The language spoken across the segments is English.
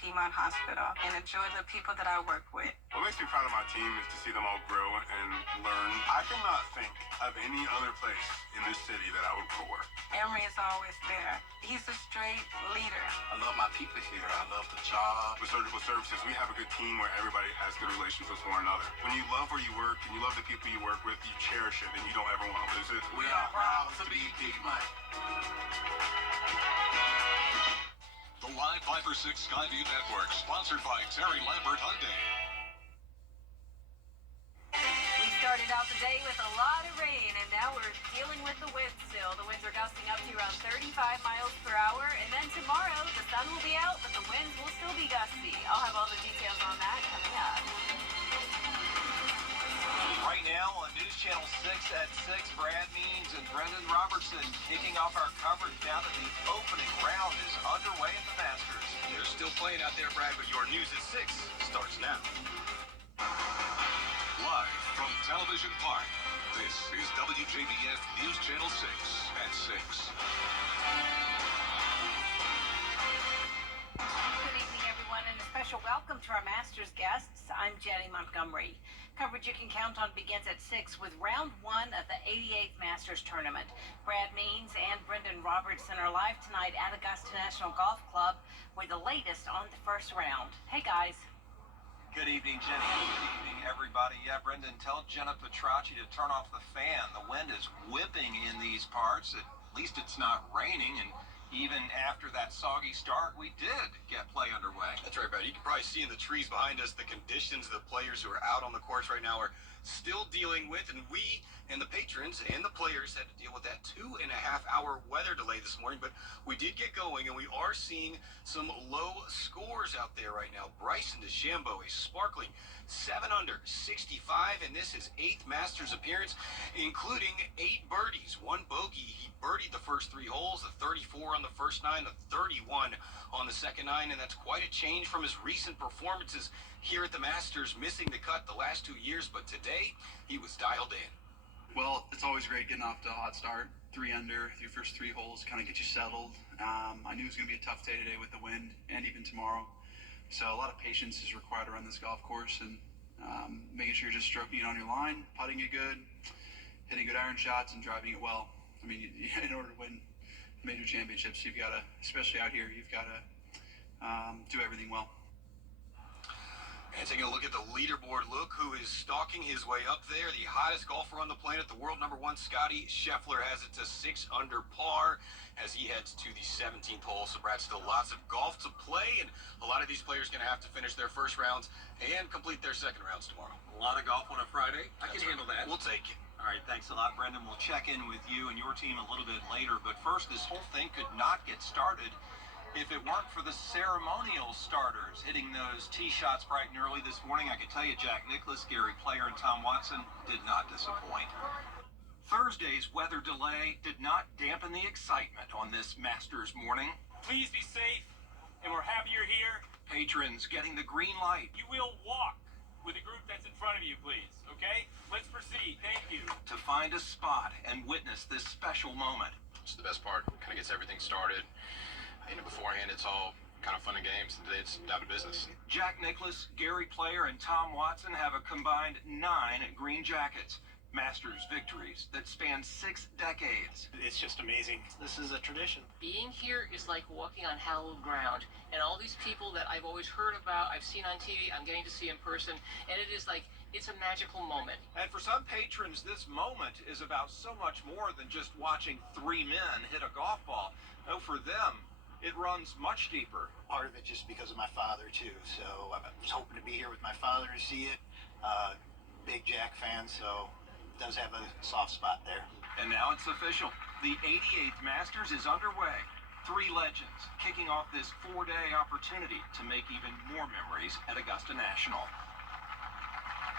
Piedmont Hospital and enjoy the people that I work with. What makes me proud of my team is to see them all grow and learn. I cannot think of any other place in this city that I would put work. Emery is always there. He's a straight leader. I love my people here. I love the job. With Surgical Services, we have a good team where everybody has good relations with one another. When you love where you work and you love the people you work with, you cherish it and you don't ever want to lose it. We are proud to be Piedmont. The Live 5 for 6 Skyview Network, sponsored by Terry Lambert Hyundai. We started out the day with a lot of rain, and now we're dealing with the wind still. The winds are gusting up to around 35 miles per hour, and then tomorrow the sun will be out, but the winds will still be gusty. I'll have all the details on that coming up. Right now on News Channel 6 at 6, Brad Means and Brendan Robertson kicking off our coverage now that the opening round is underway at the Masters. They're still playing out there, Brad, but your News at 6 starts now. Live from Television Park, this is WJBF News Channel 6 at 6. Good evening, everyone, and a special welcome to our Masters guests. I'm Jenny Montgomery. Coverage you can count on begins at 6 with round 1 of the 88th Masters Tournament. Brad Means and Brendan Robertson are live tonight at Augusta National Golf Club with the latest on the first round. Hey, guys. Good evening, Jenny. Good evening, everybody. Yeah, Brendan, tell Jenna Petracci to turn off the fan. The wind is whipping in these parts. At least it's not raining, and even after that soggy start, we did get play underway. That's right, Brad. You can probably see in the trees behind us the conditions the players who are out on the course right now are still dealing with, and we and the patrons and the players had to deal with that 2.5-hour weather delay this morning, but we did get going, and we are seeing some low scores out there right now. Bryson DeChambeau, a sparkling 7 under, 65, and this is 8th Masters appearance, including 8 birdies, 1 bogey. He birdied the first 3 holes, the 34 on the first 9, the 31 on the second 9, and that's quite a change from his recent performances here at the Masters, missing the cut the last 2 years, but today he was dialed in. Well, it's always great getting off to a hot start. 3 under, your first 3 holes kind of get you settled. I knew it was going to be a tough day today with the wind and even tomorrow. So a lot of patience is required around this golf course, and making sure you're just stroking it on your line, putting it good, hitting good iron shots, and driving it well. I mean, in order to win major championships, you've got to, especially out here, you've got to do everything well. And taking a look at the leaderboard, look who is stalking his way up there. The hottest golfer on the planet, the world number 1, Scotty Scheffler, has it to 6 under par as he heads to the 17th hole. So, Brad, still lots of golf to play, and a lot of these players going to have to finish their first rounds and complete their second rounds tomorrow. A lot of golf on a Friday. I can handle that. We'll take it. All right, thanks a lot, Brendan. We'll check in with you and your team a little bit later. But first, this whole thing could not get started if it weren't for the ceremonial starters hitting those tee shots bright and early this morning. I can tell you Jack Nicklaus, Gary Player, and Tom Watson did not disappoint. Thursday's weather delay did not dampen the excitement on this Masters morning. Please be safe, and we're happy you're here. Patrons getting the green light. You will walk with the group that's in front of you, please, okay? Let's proceed. Thank you. To find a spot and witness this special moment. It's the best part. Kind of gets everything started. Beforehand, it's all kind of fun and games. Today, it's down to business. Jack Nicklaus, Gary Player, and Tom Watson have a combined 9 green jackets. Masters victories that span 6 decades. It's just amazing. This is a tradition. Being here is like walking on hallowed ground, and all these people that I've always heard about, I've seen on TV, I'm getting to see in person, and it is like, it's a magical moment. And for some patrons, this moment is about so much more than just watching 3 men hit a golf ball. No, for them, it runs much deeper. Part of it just because of my father, too. So I was hoping to be here with my father to see it. Big Jack fan, so it does have a soft spot there. And now it's official. The 88th Masters is underway. 3 legends kicking off this 4-day opportunity to make even more memories at Augusta National.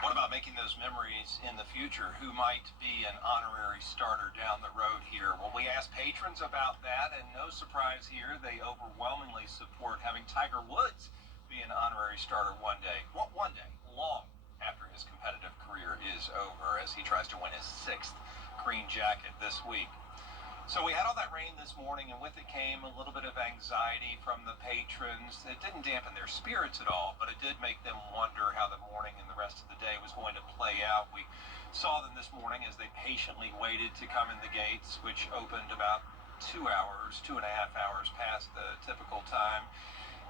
What about making those memories in the future? Who might be an honorary starter down the road here? Well, we asked patrons about that, and no surprise here, they overwhelmingly support having Tiger Woods be an honorary starter one day. Well, one day, long after his competitive career is over, as he tries to win his 6th green jacket this week. So we had all that rain this morning, and with it came a little bit of anxiety from the patrons. It didn't dampen their spirits at all, but it did make them wonder how the morning and the rest of the day was going to play out. We saw them this morning as they patiently waited to come in the gates, which opened about 2 hours, 2.5 hours past the typical time.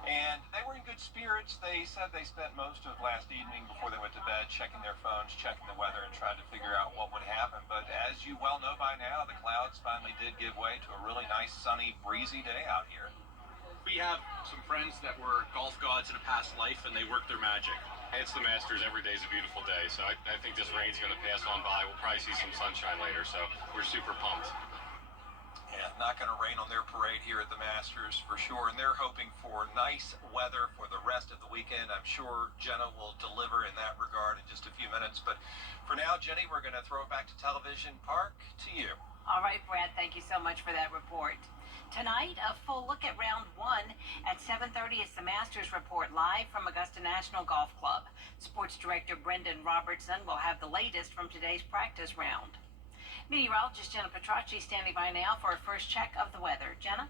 And they were in good spirits. They said they spent most of last evening before they went to bed checking their phones, checking the weather, and trying to figure out what would happen. But as you well know by now, the clouds finally did give way to a really nice, sunny, breezy day out here. We have some friends that were golf gods in a past life, and they work their magic. It's the Masters. Every day's a beautiful day, so I think this rain's going to pass on by. We'll probably see some sunshine later, so we're super pumped. Yeah, not going to rain on their parade here at the Masters for sure, and they're hoping for nice weather for the rest of the weekend. I'm sure Jenna will deliver in that regard in just a few minutes, but for now, Jenny, we're going to throw it back to Television Park to you. All right, Brad, thank you so much for that report. Tonight, a full look at round one. At 7:30, it's the Masters Report live from Augusta National Golf Club. Sports Director Brendan Robertson will have the latest from today's practice round. Meteorologist Jenna Petracci standing by now for a first check of the weather. Jenna?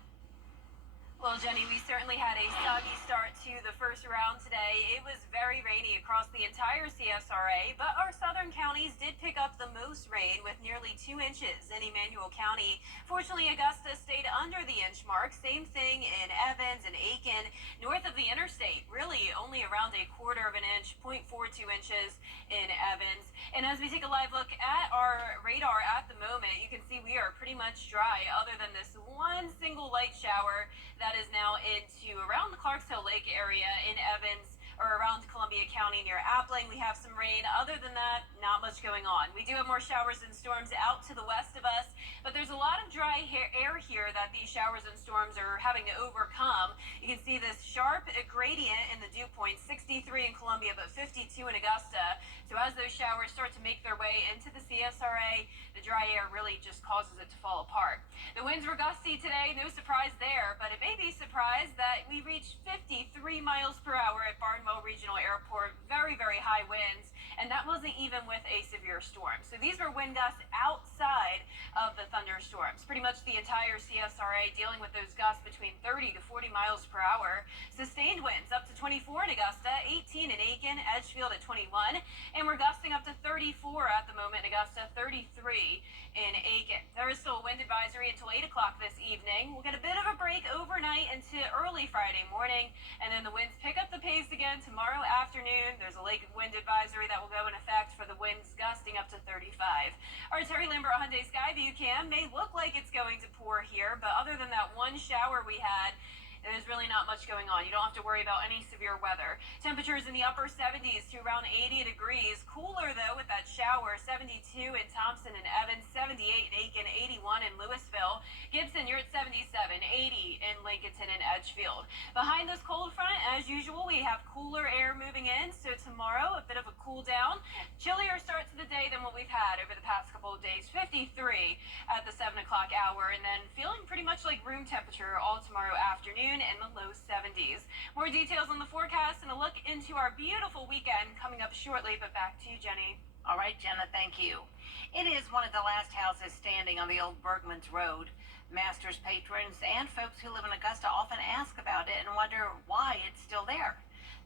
Well, Jenny, we certainly had a soggy start to the first round today. It was very rainy across the entire CSRA, but our southern counties did pick up the most rain with nearly 2 inches in Emmanuel County. Fortunately, Augusta stayed under the inch mark. Same thing in Evans and Aiken. North of the interstate, really only around 1/4 of an inch, 0.42 inches in Evans. And as we take a live look at our radar at the moment, you can see we are pretty much dry other than this one single light shower that is now into around the Clarksville Lake area in Evans or around Columbia County near Appling. We have some rain. Other than that, not much going on. We do have more showers and storms out to the west of us, but there's a lot of dry air here that these showers and storms are having to overcome. You can see this sharp gradient in the dew point, 63 in Columbia, but 52 in Augusta. So as those showers start to make their way into the CSRA, the dry air really just causes it to fall apart. The winds were gusty today, no surprise there, but it may be a surprise that we reached 53 miles per hour at Barnwell Regional Airport. Very, very high winds, and that wasn't even with a severe storm. So these were wind gusts outside of the thunderstorms. Pretty much the entire CSRA dealing with those gusts between 30 to 40 miles per hour. Sustained winds up to 24 in Augusta, 18 in Aiken, Edgefield at 21, and we're gusting up to 34 at the moment in Augusta, 33 in Aiken. There is still a wind advisory until 8 o'clock this evening. We'll get a bit of a break overnight into early Friday morning, and then the winds pick up the pace again tomorrow afternoon. There's a lake wind advisory that will go in effect for the winds gusting up to 35. Our Terry Lambert Hyundai Skyview cam may look like it's going to pour here, but other than that one shower we had, there's really not much going on. You don't have to worry about any severe weather. Temperatures in the upper 70s to around 80 degrees. Cooler, though, with that shower. 72 in Thompson and Evans, 78 in Aiken, 81 in Louisville. Gibson, you're at 77, 80 in Lincolnton and Edgefield. Behind this cold front, as usual, we have cooler air moving in. So tomorrow, a bit of a cool down. Chillier start to the day than what we've had over the past couple of days. 53 at the 7 o'clock hour, and then feeling pretty much like room temperature all tomorrow afternoon in the low 70s. More details on the forecast and a look into our beautiful weekend coming up shortly, but back to you, Jenny. All right, Jenna, thank you. It is one of the last houses standing on the old Bergman's Road. Masters patrons and folks who live in Augusta often ask about it and wonder why it's still there.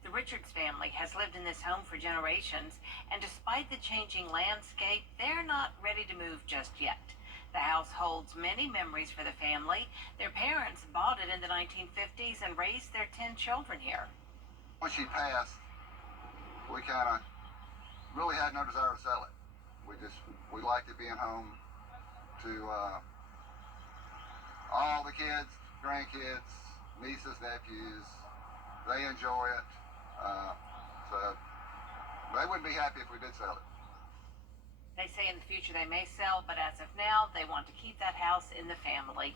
The Richards family has lived in this home for generations, and despite the changing landscape, they're not ready to move just yet. The house holds many memories for the family. Their parents bought it in the 1950s and raised their 10 children here. When she passed, we kind of really had no desire to sell it. We liked it being home to all the kids, grandkids, nieces, nephews. They enjoy it. So they wouldn't be happy if we did sell it. They say in the future they may sell, but as of now, they want to keep that house in the family.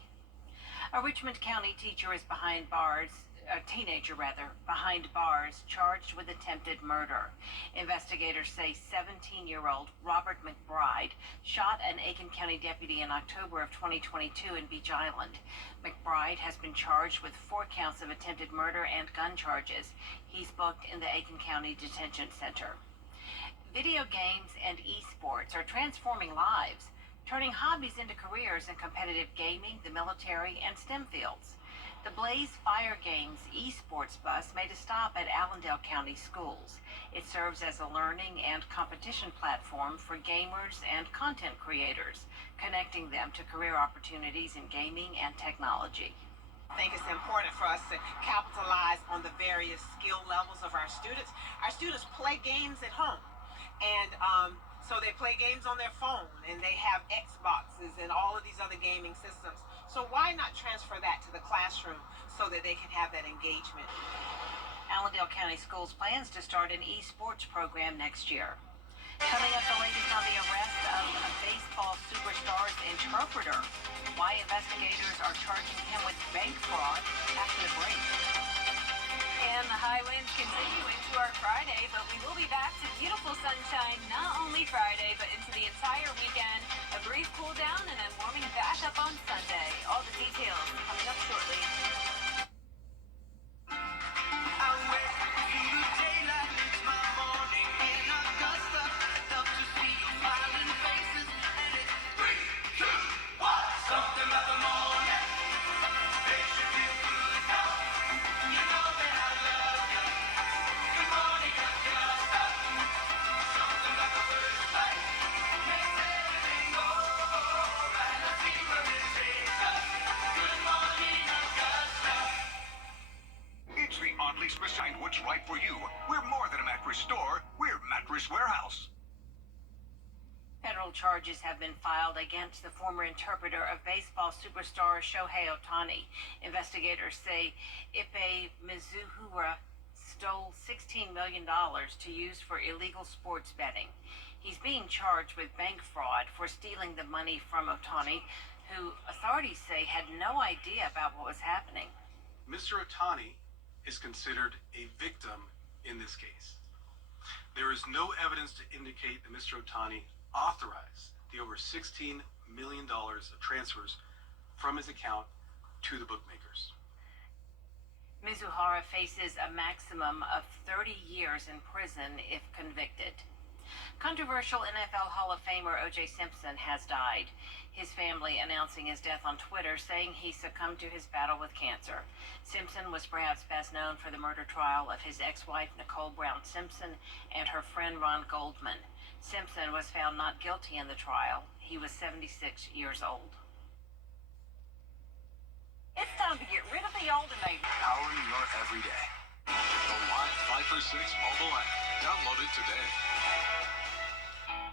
A Richmond County teacher is behind bars, a teenager rather, behind bars, charged with attempted murder. Investigators say 17-year-old Robert McBride shot an Aiken County deputy in October of 2022 in Beach Island. McBride has been charged with 4 counts of attempted murder and gun charges. He's booked in the Aiken County Detention Center. Video games and esports are transforming lives. turning hobbies into careers in competitive gaming, the military, and STEM fields. The Blaze Fire Games esports bus made a stop at Allendale County schools. It serves as a learning and competition platform for gamers and content creators, connecting them to career opportunities in gaming and technology. I think it's important for us to capitalize on the various skill levels of our students. Our students play games at home, and so they play games on their phone, and they have Xboxes and all of these other gaming systems. So why not transfer that to the classroom so that they can have that engagement? Allendale County Schools plans to start an esports program next year. Coming up, the latest on the arrest of a baseball superstar's interpreter. Why investigators are charging him with bank fraud after the break. And the high winds continue into our Friday, but we will be back to beautiful sunshine not only Friday, but into the entire weekend. A brief cool down and then warming back up on Sunday. All the details coming up shortly. It's the oddly specified what's right for you. We're more than a mattress store. We're Mattress Warehouse. Federal charges have been filed against the former interpreter of baseball superstar Shohei Ohtani. Investigators say Ipe Mizuhara stole $16 million to use for illegal sports betting. He's being charged with bank fraud for stealing the money from Ohtani, who authorities say had no idea about what was happening. Mr. Ohtani is considered a victim in this case. There is no evidence to indicate that Mr. Ohtani authorized the over $16 million of transfers from his account to the bookmakers. Mizuhara faces a maximum of 30 years in prison if convicted. Controversial NFL Hall of Famer O.J. Simpson has died. His family announcing his death on Twitter, saying he succumbed to his battle with cancer. Simpson was perhaps best known for the murder trial of his ex-wife Nicole Brown Simpson and her friend Ron Goldman. Simpson was found not guilty in the trial. He was 76 years old. It's time to get rid of the alternate. Powering your everyday. The Live 5 for 6 mobile app. Download it today.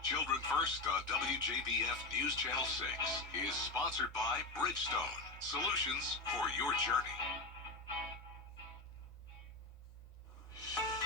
Children First on WJBF News Channel 6 is sponsored by Bridgestone. Solutions for your journey.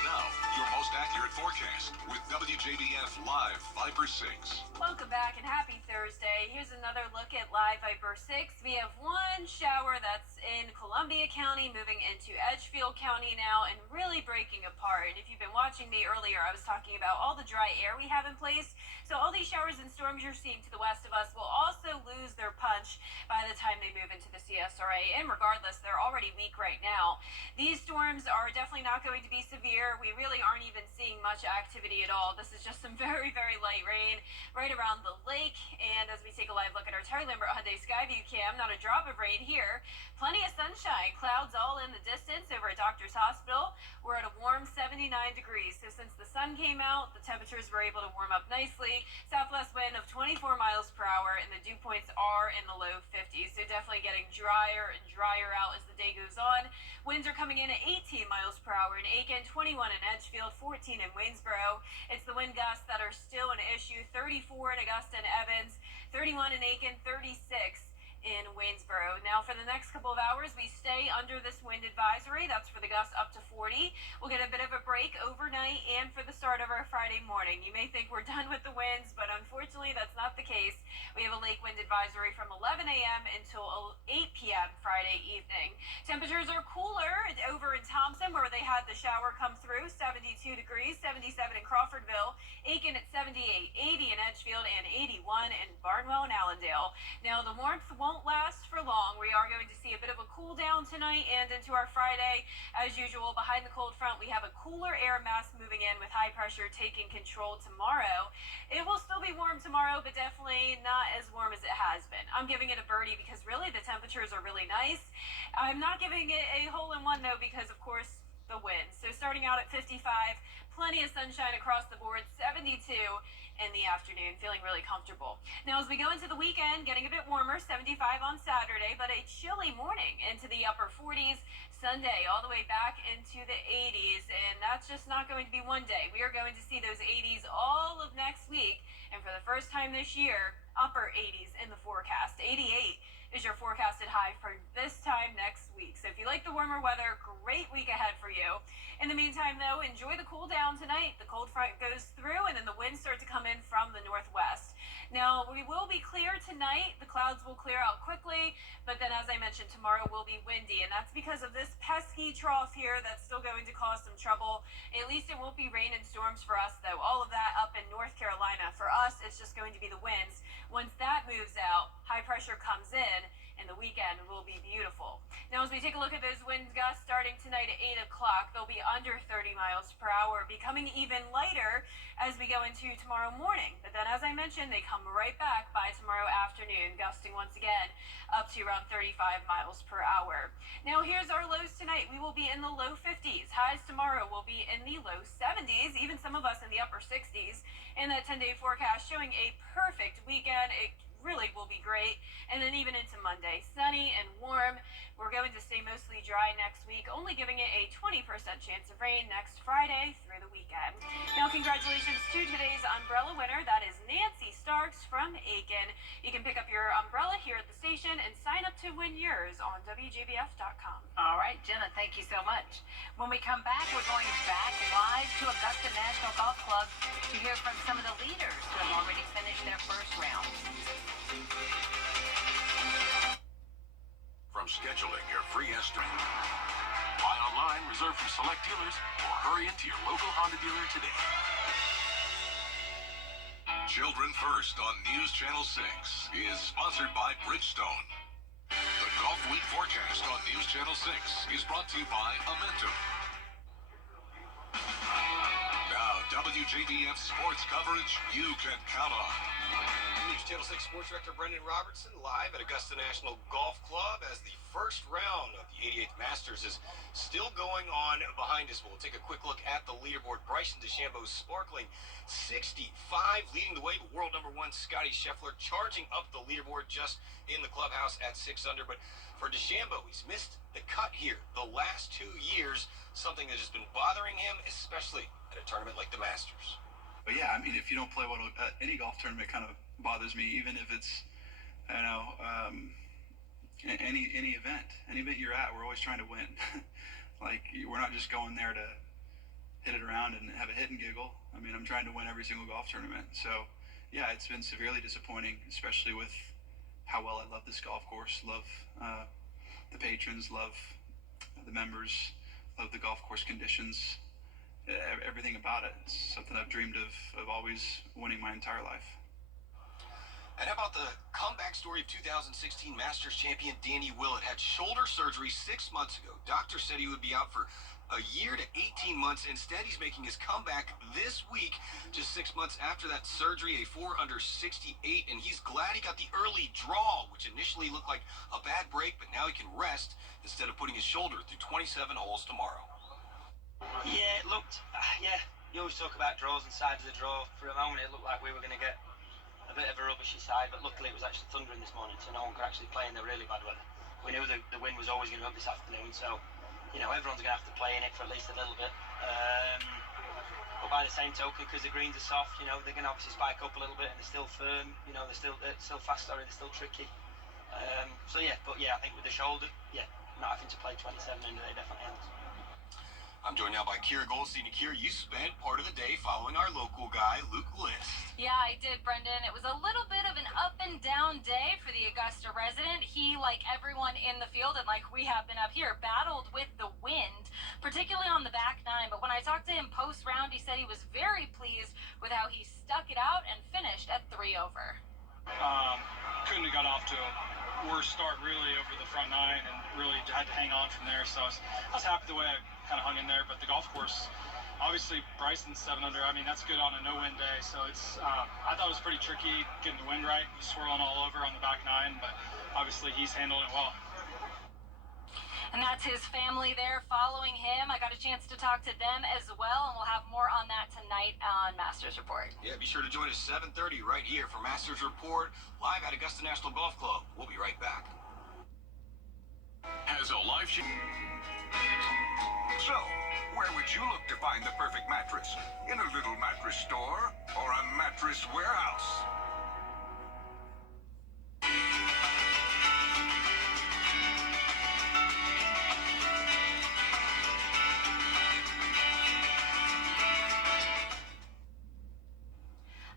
Now, your most accurate forecast with WJBF Live Viper 6. Welcome back and happy Thursday. Here's another look at Live Viper 6. We have one shower that's in Columbia County, moving into Edgefield County now, and really breaking apart. And if you've been watching me earlier, I was talking about all the dry air we have in place. So all these showers and storms you're seeing to the west of us will also lose their punch by the time they move into the CSRA. And regardless, they're already weak right now. These storms are definitely not going to be severe. We really aren't even seeing much activity at all. This is just some very, very light rain right around the lake. And as we take a live look at our Terry Lambert Hyundai Skyview cam, not a drop of rain here. Plenty of sunshine, clouds all in the distance over at Doctor's Hospital. We're at a warm 79 degrees. So since the sun came out, the temperatures were able to warm up nicely. Southwest wind of 24 miles per hour, and the dew points are in the low 50s. So definitely getting drier and drier out as the day goes on. Winds are coming in at 18 miles per hour in Aiken, 21 in Edgefield, 14 in Waynesboro. It's the wind gusts that are still an issue. 34 in Augusta and Evans, 31 in Aiken, 36 in Waynesboro. Now for the next couple of hours, we stay under this wind advisory. That's for the gusts up to 40. We'll get a bit of a break overnight and for the start of our Friday morning. You may think we're done with the winds, but unfortunately that's not the case. We have a lake wind advisory from 11 a.m. until 8 p.m. Friday evening. Temperatures are cooler over in Thompson, where they have had the shower come through. 72 degrees, 77 in Crawfordville, Aiken at 78, 80 in Edgefield, and 81 in Barnwell and Allendale. Now, the warmth won't last for long. We are going to see a bit of a cool down tonight and into our Friday. As usual, behind the cold front, we have a cooler air mass moving in with high pressure taking control tomorrow. It will still be warm tomorrow, but definitely not as warm as it has been. I'm giving it a birdie because really the temperatures are really nice. I'm not giving it a hole in one though because, of course, the wind. So starting out at 55, plenty of sunshine across the board, 72 in the afternoon, feeling really comfortable. Now as we go into the weekend, getting a bit warmer, 75 on Saturday, but a chilly morning into the upper 40s. Sunday all the way back into the 80s, and that's just not going to be one day. We are going to see those 80s all of next week, and for the first time this year, upper 80s in the forecast. 88 is your forecasted high for this time next week. So if you like the warmer weather, great week ahead for you. In the meantime, though, enjoy the cool down tonight. The cold front goes through, and then the winds start to come in from the northwest. Now, we will be clear tonight. The clouds will clear out quickly, but then, as I mentioned, tomorrow will be windy, and that's because of this pesky trough here that's still going to cause some trouble. At least it won't be rain and storms for us, though. All of that up in North Carolina. For us, it's just going to be the winds. Once that moves out, high pressure comes in, and the weekend will be beautiful. Now, as we take a look at those wind gusts starting tonight at 8 o'clock, they'll be under 30 miles per hour, becoming even lighter as we go into tomorrow morning. But then, as I mentioned, they come right back by tomorrow afternoon, gusting once again up to around 35 miles per hour. Now, here's our lows tonight. We will be in the low 50s. Highs tomorrow will be in the low 70s, even some of us in the upper 60s. And that 10-day forecast showing a perfect weekend. It really will be great. And then even into Monday, sunny and warm. We're going to stay mostly dry next week, only giving it a 20% chance of rain next Friday through the weekend. Now, congratulations to today's umbrella winner. That is Nancy Starks from Aiken. You can pick up your umbrella here at the station and sign up to win yours on WJBF.com. All right, Jenna, thank you so much. When we come back, we're going back live to Augusta National Golf Club to hear from some of the leaders who have already finished their first round. From scheduling your free estimate, buy online, reserve from select dealers, or hurry into your local Honda dealer today. Children First on News Channel 6 is sponsored by Bridgestone. The Golf Week forecast on News Channel 6 is brought to you by Amentum. Now, WJBF sports coverage you can count on. News Channel 6 Sports Director Brendan Robertson live at Augusta National Golf Club as the first round of the 88th Masters is still going on behind us. We'll take a quick look at the leaderboard. Bryson DeChambeau sparkling 65, leading the way, but world number one Scotty Scheffler charging up the leaderboard just in the clubhouse at 6 under. But for DeChambeau, he's missed the cut here the last 2 years, something that has been bothering him, especially at a tournament like the Masters. But yeah, I mean, if you don't play well at any golf tournament, it kind of bothers me, even if it's, any event you're at, we're always trying to win. Like, we're not just going there to hit it around and have a hit and giggle. I mean, I'm trying to win every single golf tournament. So, yeah, it's been severely disappointing, especially with how well I love this golf course, love the patrons, love the members, love the golf course conditions. Everything about it. It's something I've dreamed of always winning my entire life. And how about the comeback story of 2016 Masters champion Danny Willett? Had shoulder surgery 6 months ago. Doctors said he would be out for a year to 18 months. Instead, he's making his comeback this week, just 6 months after that surgery, a 4 under 68, and he's glad he got the early draw, which initially looked like a bad break, but now he can rest instead of putting his shoulder through 27 holes tomorrow. Yeah, it looked, you always talk about draws and sides of the draw. For a moment, it looked like we were going to get a bit of a rubbishy side, but luckily it was actually thundering this morning, so no one could actually play in the really bad weather. We knew the wind was always going to be up this afternoon, so, everyone's going to have to play in it for at least a little bit. But by the same token, because the greens are soft, they're going to obviously spike up a little bit, and they're still firm, they're still fast, they're still tricky. I think with the shoulder, not having to play 27 in today definitely helps. I'm I'm joined now by Kira Goldstein. Kira, you spent part of the day following our local guy, Luke List. Yeah, I did, Brendan. It was a little bit of an up and down day for the Augusta resident. He, like everyone in the field and like we have been up here, battled with the wind, particularly on the back nine. But when I talked to him post-round, he said he was very pleased with how he stuck it out and finished at 3 over. Couldn't have got off to a worse start really over the front nine and really had to hang on from there. So I was happy the way I kind of hung in there. But the golf course, obviously Bryson's 7 under. I mean, that's good on a no-wind day. So it's I thought it was pretty tricky getting the wind right, swirling all over on the back nine. But obviously he's handling it well. And that's his family there following him. I got a chance to talk to them as well, and we'll have more on that tonight on Masters Report. Yeah, be sure to join us 7:30 right here for Masters Report, live at Augusta National Golf Club. We'll be right back. Has a live show. So, where would you look to find the perfect mattress? In a little mattress store or a mattress warehouse?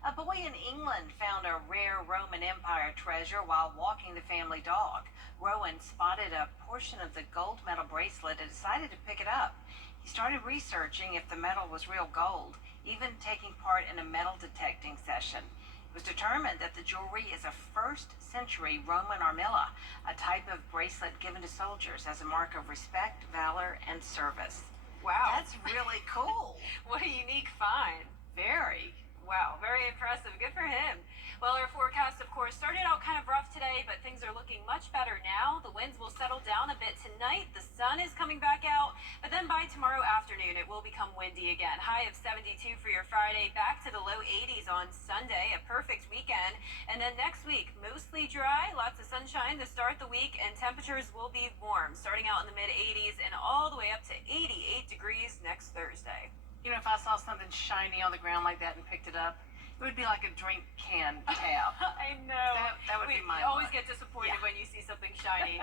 A boy in England found a rare Roman Empire treasure while walking the family dog. Rowan spotted a portion of the gold medal bracelet and decided to pick it up. He started researching if the medal was real gold, even taking part in a metal detecting session. It was determined that the jewelry is a 1st century Roman armilla, a type of bracelet given to soldiers as a mark of respect, valor, and service. Wow. That's really cool. What a unique find. Very. Wow, very impressive. Good for him. Well, our forecast, of course, started out kind of rough today, but things are looking much better now. The winds will settle down a bit tonight. The sun is coming back out, but then by tomorrow afternoon, it will become windy again. High of 72 for your Friday, back to the low 80s on Sunday, a perfect weekend. And then next week, mostly dry, lots of sunshine to start the week, and temperatures will be warm, starting out in the mid-80s and all the way up to 88 degrees next Thursday. You know, if I saw something shiny on the ground like that and picked it up, it would be like a drink can tab. I know. That would be my always luck. get disappointed when you see something shiny.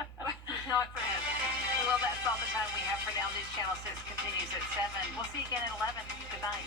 Not for him. Well, that's all the time we have for now. News Channel 6 continues at 7. We'll see you again at 11. Good night.